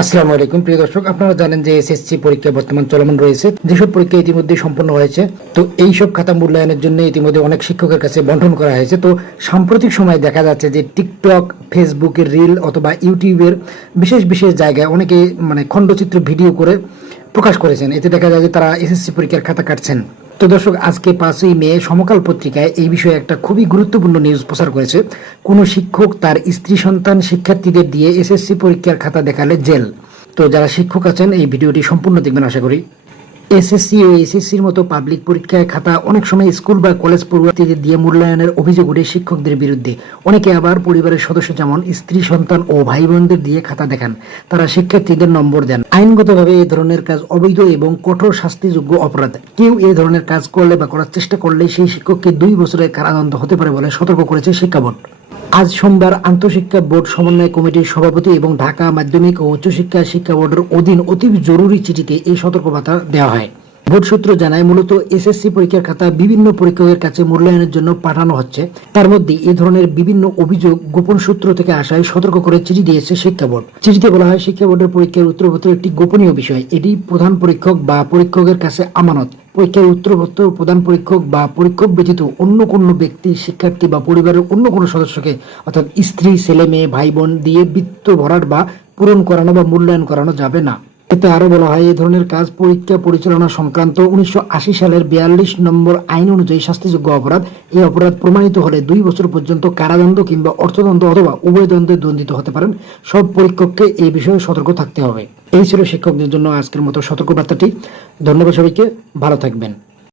আসসালামু আলাইকুম। প্রিয় দর্শক, আপনারা জানেন যে এসএসসি পরীক্ষা বর্তমান চলমান রয়েছে। যেসব পরীক্ষা ইতিমধ্যে সম্পন্ন হয়েছে, তো এই সব খাতা মূল্যায়নের জন্য ইতিমধ্যে অনেক শিক্ষকের কাছে বন্টন করা হয়েছে। তো সাম্প্রতিক সময়ে দেখা যাচ্ছে যে টিকটক ফেসবুকের রিল অথবা ইউটিউবের বিশেষ বিশেষ জায়গায় অনেকে মানে খণ্ডচিত্র ভিডিও করে প্রকাশ করেছেন। এতে দেখা যায় যে তারা এসএসসি পরীক্ষার খাতা কাটছেন। তো দর্শক আজকে পাঁচই মে সমকাল পত্রিকায় এই বিষয়ে একটা খুবই গুরুত্বপূর্ণ নিউজ প্রচার করেছে। কোনো শিক্ষক তার স্ত্রী, সন্তান, শিক্ষার্থীদের দিয়ে এসএসসি পরীক্ষার খাতা দেখালে জেল। তো যারা শিক্ষক আছেন, এই ভিডিওটি সম্পূর্ণ দেখবেন, আশা করি। এসএসসি ও এসএসসির মতো পাবলিক পরীক্ষায় খাতা অনেক সময় স্কুল বা কলেজ পড়ুয়ার্থীদের দিয়ে মূল্যায়নের অভিযোগ উঠে শিক্ষকদের বিরুদ্ধে। অনেকে আবার পরিবারের সদস্য যেমন স্ত্রী, সন্তান ও ভাই বোনদের দিয়ে খাতা দেখান। তারা শিক্ষার্থীদের নম্বর দেন। আইনগতভাবে এই ধরনের কাজ অবৈধ এবং কঠোর শাস্তিযোগ্য অপরাধ। কেউ এই ধরনের কাজ করলে বা করার চেষ্টা করলে সেই শিক্ষককে দুই বছরের কারাদণ্ড হতে পারে বলে সতর্ক করেছে শিক্ষা বোর্ড। আজ সোমবার আন্তঃশিক্ষা বোর্ড সমন্বয় কমিটির সভাপতি এবং ঢাকা মাধ্যমিক ও উচ্চশিক্ষা শিক্ষা বোর্ডের অধীন অতি জরুরি চিঠিতে এই সতর্কবার্তা দেওয়া হয়। বোর্ড সূত্র জানায়, মূলত এসএসসি পরীক্ষার খাতা বিভিন্ন পরীক্ষকের কাছে মূল্যায়নের জন্য পাঠানো হচ্ছে। তার মধ্যে এই ধরনের বিভিন্ন অভিযোগ গোপন সূত্র থেকে আসায় সতর্ক করে চিঠি দিয়েছে শিক্ষা বোর্ড। চিঠিতে বলা হয়, শিক্ষা বোর্ডের পরীক্ষার উত্তরপত্র একটি গোপনীয় বিষয়। এটি প্রধান পরীক্ষক বা পরীক্ষকের কাছে আমানত। পরীক্ষার উত্তরপত্র প্রধান পরীক্ষক বা পরীক্ষক ব্যতীত অন্য কোনো ব্যক্তি, শিক্ষার্থী বা পরিবারের অন্য কোনো সদস্যকে, অর্থাৎ স্ত্রী, ছেলে, মেয়ে, ভাই, বোন দিয়ে বৃত্ত ভরাট বা পূরণ করানো বা মূল্যায়ন করানো যাবে না। এতে আরও বলা হয়, এই ধরনের কাজ পরীক্ষা পরিচালনা সংক্রান্ত উনিশশো সালের বিয়াল্লিশ নম্বর আইন অনুযায়ী শাস্তিযোগ্য অপরাধ। এই অপরাধ প্রমাণিত হলে দুই বছর পর্যন্ত কারাদণ্ড কিংবা অর্থদণ্ড অথবা উভয় দ্বন্দ্বে দণ্ডিত হতে পারেন। সব পরীক্ষককে এই বিষয়ে সতর্ক থাকতে হবে। এই ছিল শিক্ষকদের জন্য আজকের মতো সতর্ক বার্তাটি ধন্যবাদ সবাইকে। ভালো থাকবেন।